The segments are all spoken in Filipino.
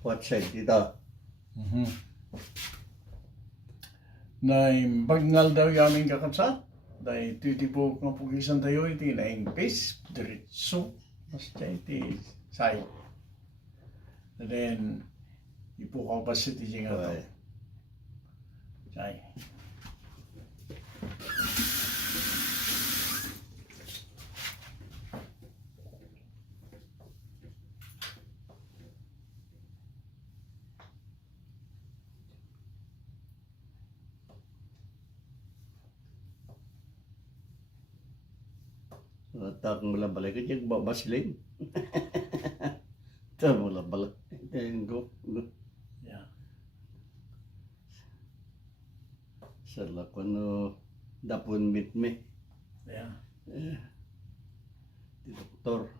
What side dito? Nay bagnal daw yamin kakatsat. Day titipok ng pugisan tayo iti na ingpis diretso basta iti side. And then ipukaw pa si tijing ato. Okay. Chay. Tak mula balik aja bawa basilin. Tak mula balik. Go. Yeah. Salah kono dapun mit me. Yeah. Di doktor.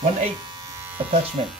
One eight attachment.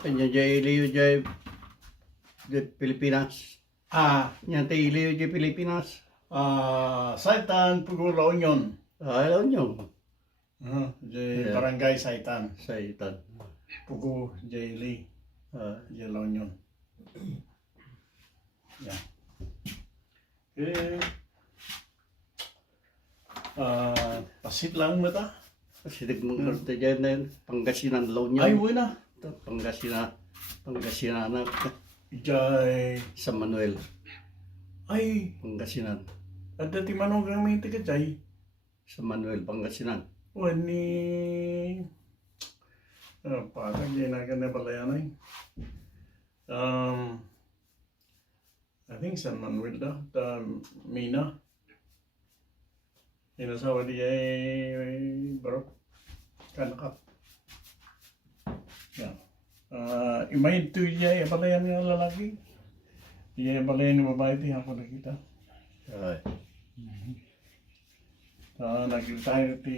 Kanya jay Leo jay Pilipinas. Yan tayo Leo jay Pilipinas. Saitan Pugula Union. Alam nyo. Jay Yeah. Barangay Saitan. Sa itan. Pugu Jay Lee. Jay La Union. Yeah. Pasit lang mata. Kasi nagmang karta dyan na yun. Pangasinan law niya. Ay, wala. Pangasinan na Jay. San Manuel. Ay, Pangasinan. at dati manong gamit ka Jay. San Manuel, Pangasinan. Wani. Parang yan na ka na pala yan ay. I think San Manuel daw. Mina. Inasawa di ay bro. Kanakap. Yeah. Imay ito iya pala yan nga lalaki. Iya pala yan yung babae di ako nakita. Ay. Nag-retire ti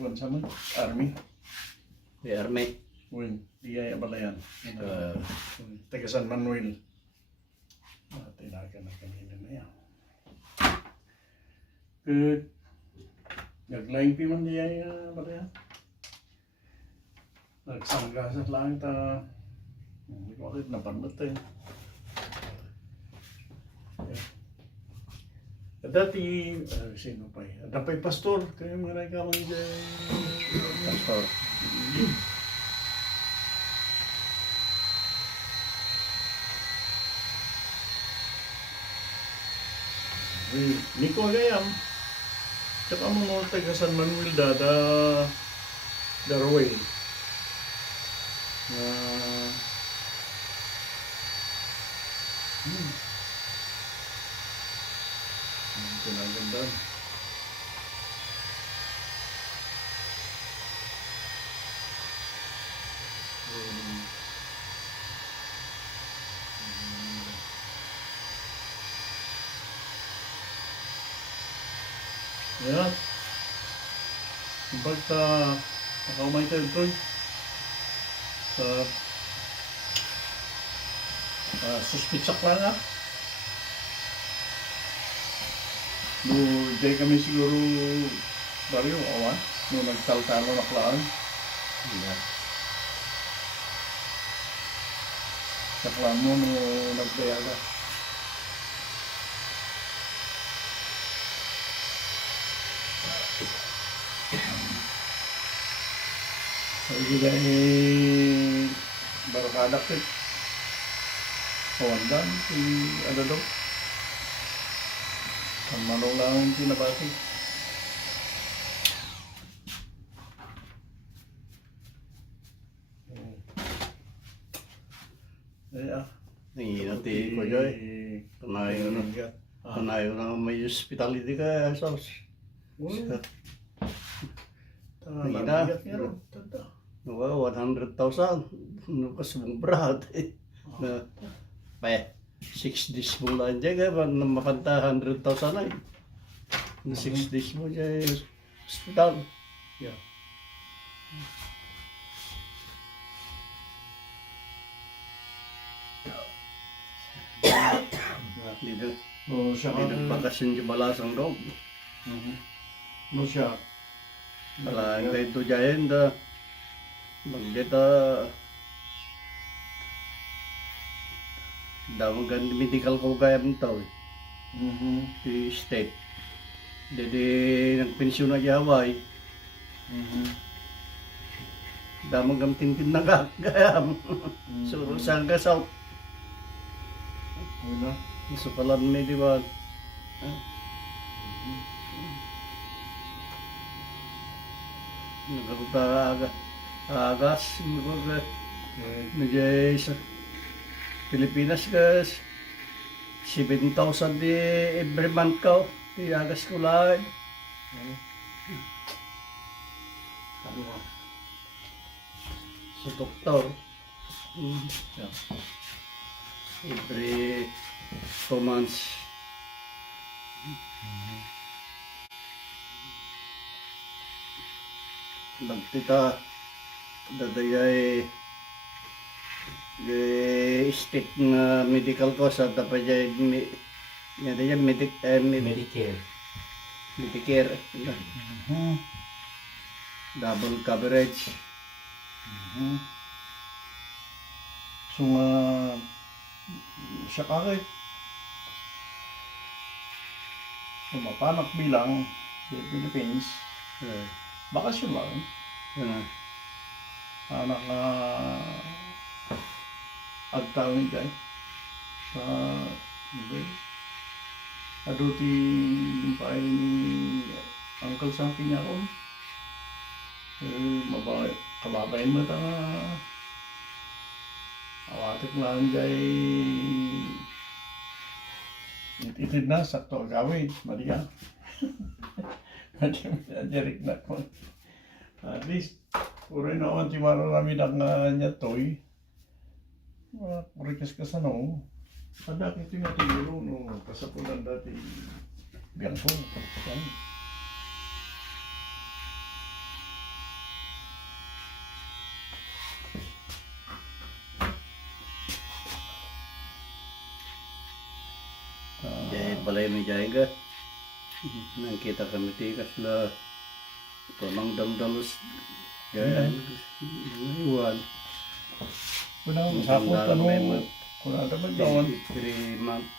Kuan sa man, Army. May arme. Win, iya pala yan. Taga San Manuel. Tinaga na kanina na yan. Good. Naglaing pi man niya pala yan. Nagsanggasat lang ta. Hindi ko ulit napanot eh. Dati, sino pa eh? Dapay pastor, kayo mga nagkamang dyan. Pastor. Nico Gayam. Tsaka mo mga taga San Manuel Darway. Pinagandaan. Yan. Pagka nakamay tayo ito sa suspitsak lang ah. Di kami siguro bariyo awan nung nagtaltalo na klaan. Yeah. Reklamo no nagbayada. Hindi dahil barkada ko. Kawandan, ano daw? Ang manong lang yung pinabati. Nanginati ko dyan. Panayo na. Panayo na may hospitality ka sa Nangina. Nawa, 100,000. Nukas mong brad eh. Na, pa 6 days mo lang dyan kaya pag mapanta 100,000 na eh. Na 6 days mo dyan hospital. Yeah. Dito, No, siya dito bakasyon yung balasang daw. No, siya. Wala yung kayo dyan da. Magdita damang ganti medical ko kaya mo tao eh. Di state. Jadi nagpensyon na Hawaii. Damang gamtintin na kaya mo. So saan ka south? Ano? So palan may di ba? Nagkakuta agas. Nagyay sa Pilipinas ka 7,000 di every month ka. Di agas ko lang. Ano ba? Sa doktor. Yeah. Every 2 months. Nagtita dadayay state na medical ko sa dapat dyan Medicare. Medicare double coverage. So nga, siya kahit mapanak bilang sa Philippines, bakasyon lang. Anak nga agtawin dyan. Sa, aduti yung paay ni Uncle Sampi niya ako. Kababayan mo ito nga awatik lang dyan ititid na sakto agawin. Mali ka. Jerik na ko. At least, puro naman ti marami na nga niya toy. Kurikas ka sa no. Ada kito nga tiguro no. Kasapulan dati biyangko. Yan. Jaya balay mi jaya ka. Nang kita kami tikas la tonang damdalos jaya iwan. Kunang sakot ano. Kunang dapat gawan. 3 month.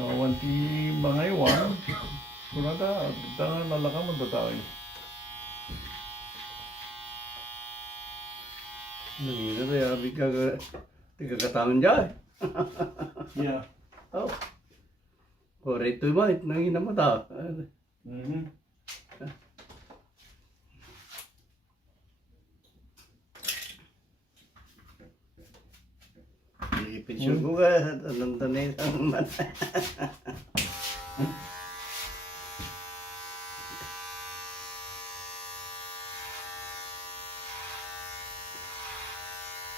Nawan ti mga iwan. Kunang da. Dangan nalaka mo datay. Nangina ba yabi ka tiga katangan jaya. Yeah. Oh. Korek tu ba nangina mo ta. Ipensyon ko ka, anong tanay ang mata.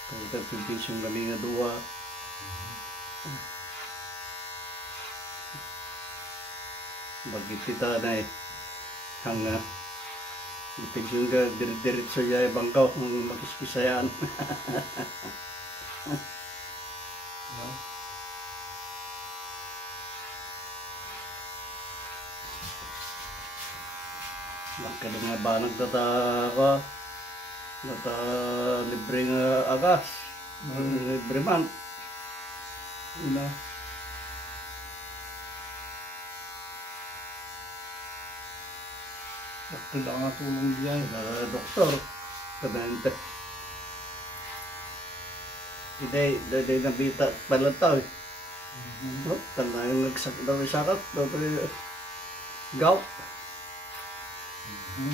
Kung tagpensyon kami nga duwa. Bagit kita na eh. Hanga. Ipensyon ka, dirit-dirit sa jaya bangkaw, ang makiskisayaan. Magkaling nga ba nagtataka? Nata libre nga agas. Libre man. Ina. Kailangan tulong niya. Doktor. Kadante. Hindi nabita pala tao eh. Tanda yung nagsakit daw isakot. Daw ito gout.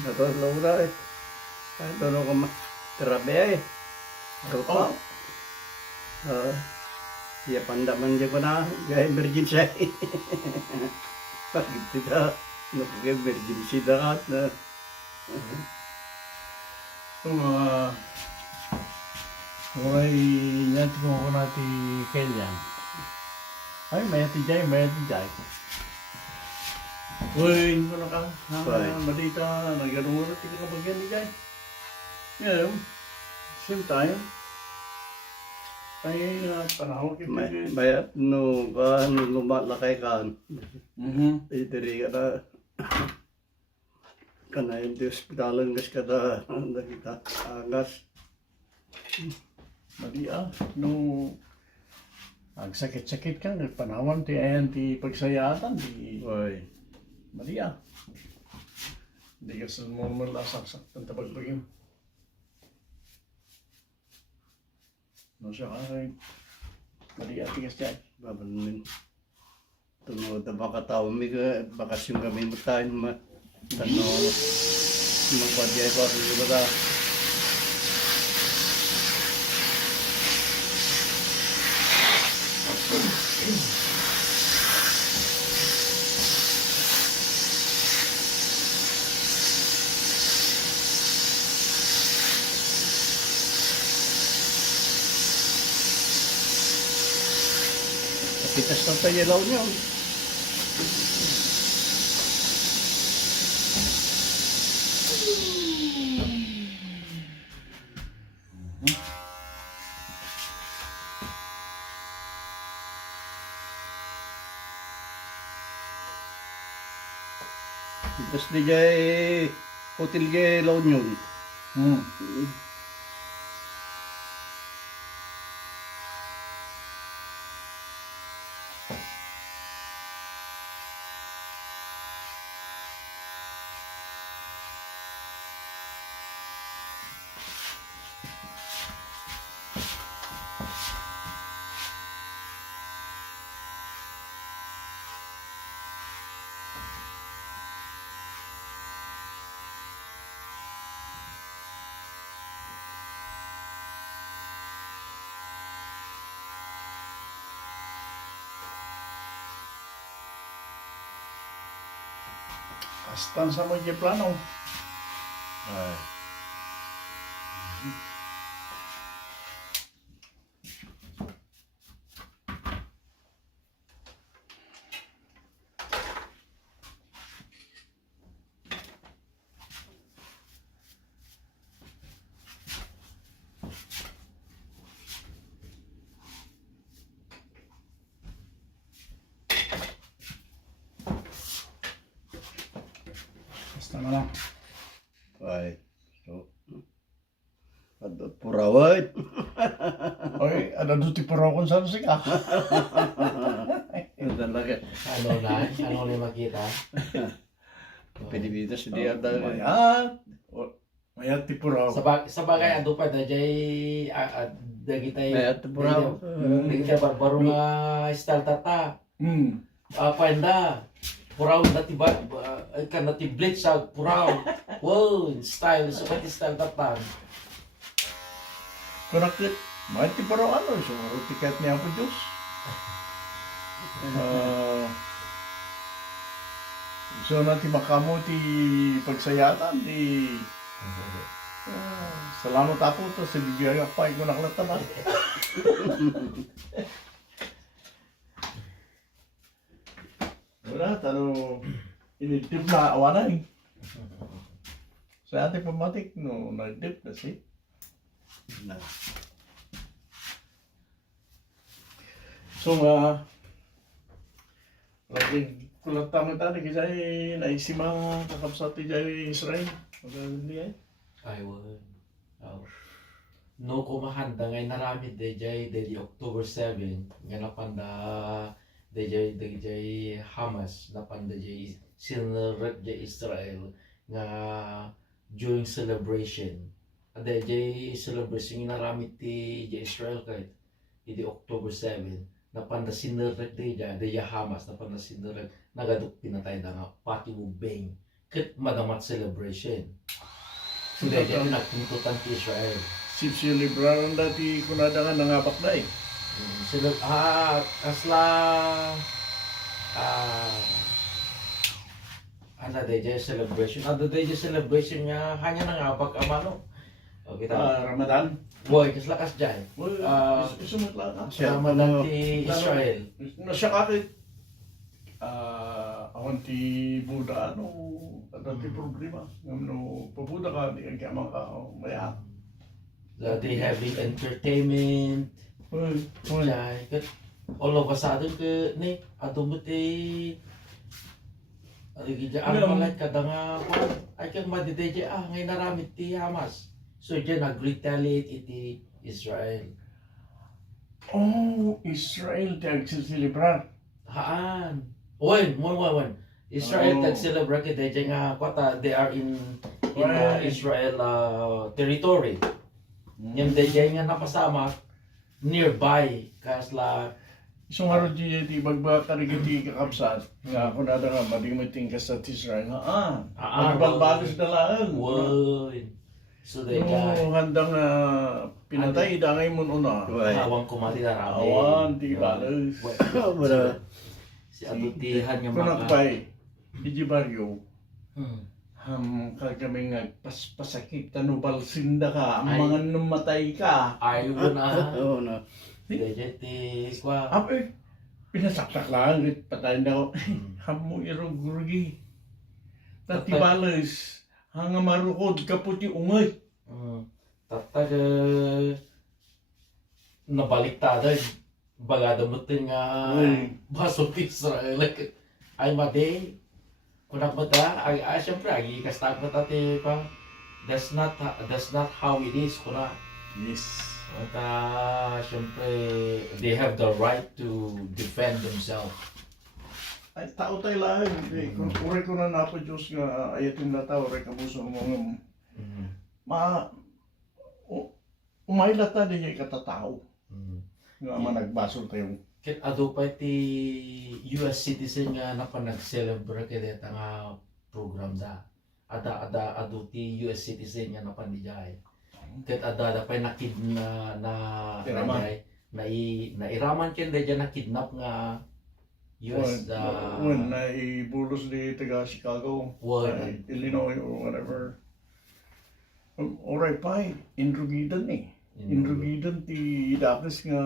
Ito laura eh. Ito no ka terapi eh. Gout pa. Iya panda man dyan ko na. Gaya emergency. Pagit kita. Nag-emergency na na. Mulai nyati mo ko nati Kelian. Ay, may ati jay. Uy, hindi mo na ka. Uy. Madita, nagano'n mo na tingin ka bagyan ni jay. Ngayon, same time. Ay, panahon kita. Mayat no lumalakay ka. Diri ka na. Kana yung di hospitalan gas ka na. Nakita angas. Madi no agsakit-sakit ka, nagpanawan ti ayan ti pagsayatan, ti Uy. madi Hindi ka sa mo malasak-sak ng tabagbagin. No siya kay madi tigas dyan. Babanin. Tunod na baka tao may bakasyon kami mo tayo tanong magpadya ko rin ba ta. Kapitas ng tayo law niyo. Tapos di jay hotel jay law niyo. Kastan sa mga plano. Ay. Kastan na lang. Ay. So. Ada purawat. Oy, ada duti pero kung saan siya. Talaga. Ano na makita? Pinipitas hindi ada. Mayat ti puraw. Sa bagay ado pa dajay dagitay Mayat puraw. dagitay barbaro nga style tata. Apa anda? Puraw na tiba kan na tiblet sa puraw. Wow, style sa pati style tata. Kunakit, mayat ti puraw ano, so tiket niya po Diyos. So nanti makamo ti pagsayatan di salamat ako to sa bibiyay pa ko naklatan na. Wala tano inidip na awanan. Sa ating pamatik no nagdip na si. Na. So lagi kulat tayo tadi kasi naisima kakapsat ti jay Israel. Maganda niya. Ay, wala. Oh. No kumahanda ngay naramid DJ October 7 nga napanda DJ Hamas napanda DJ sinurek DJ Israel nga during celebration. DJ celebration nga naramid ti DJ Israel kay di October 7 napanda sinurek DJ Hamas napanda sinurek nagaduk pinatay da nga pati ubeng ket madamat celebration. So DJ nagtuntutan ti Israel. Sip-celebraran dati kunada nga nangapak na eh. Sila kasla ano DJ celebration. Ano DJ celebration nga hanya nangabak amano. O kita Ramadan. boy kasla kasjay. Isumot lang ka. Ramadan ti Israel. Nasya kakit. Awan ti Buddha, ti problema. Ano, pabuda ka, di ka maka maya. They having entertainment. Jay, kat all of a sudden ke ni ato buti ang malat kada nga ay kang madidej ngay naramit ti Hamas. So diyan nag-retaliate iti Israel. Oh, Israel ti agsisilibrar. Haan. One. Israel tag-celebrate kiti nga kwata they are in Israel territory. Yung DJ nga napasama nearby kasla Isang araw di bagba karigiti kakapsat. Nga ako nada nga mading ka sa Israel. Magbalbalos na lang. woy. So they Handang pinatay dangay mo una. hawang kumati na rami. Awan, di balos. Si adutihan nga Kunak mga pa'y, di baryo. Kagami nga pasakit tanubalsinda ka, ang Ay. mga numatay ka. ayaw na. Oo na. DJ ti kwa. Ape, pinasaktak lang, patayin na ako. Hamu irog-rugi. Tati balas, hanga marukod, kaputi ungay. Tatag nabaliktad bagada mo nga basok Israel ay madi kunak mata ay syempre agi kastak mata ti pa that's not how it is kuna Yes. mata syempre they have the right to defend themselves. Ay, tao tayo lang. Uray ko na napo Diyos nga ayatin na tao, uray kabuso mo nga umaylata din yung katatao. Nga managbasol tayo. Kit ado pa ti US citizen nga napanag-celebrate kaya nga program da. Ada ado ti US citizen nga napanijay. Kit ada pa nakid na Iraman. na iraman ken da nakidnap nga US When naibulos di taga Chicago, Illinois or whatever. Oray pa Indrugidan Indrugidan ti dakis nga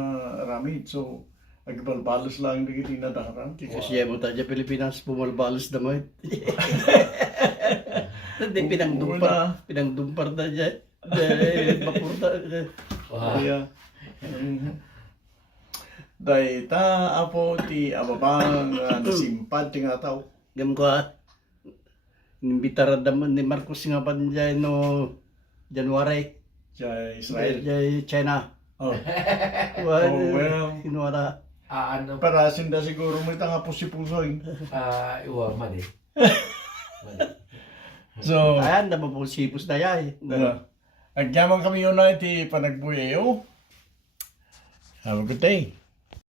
ramid. So, agbalbalos lang di kiti nadakaran. Kasi mo tayo Pilipinas pumalbalos damay. Hindi pinangdumpar na dyan. Mapurta. Wow. Dahil ta apo ti ababang nasimpad ti nga tao. Gam ko Nimbitara naman ni Marcos nga pa dyan no January. Sa Israel. Dyan China. Oh. Well. Sinwara. Ano Para sinda siguro may tanga pusi-pusoy. iwa mali. So, Ayan, napapusipos na yan. agyaman kami yun na iti panagbuyayo. Have a good day.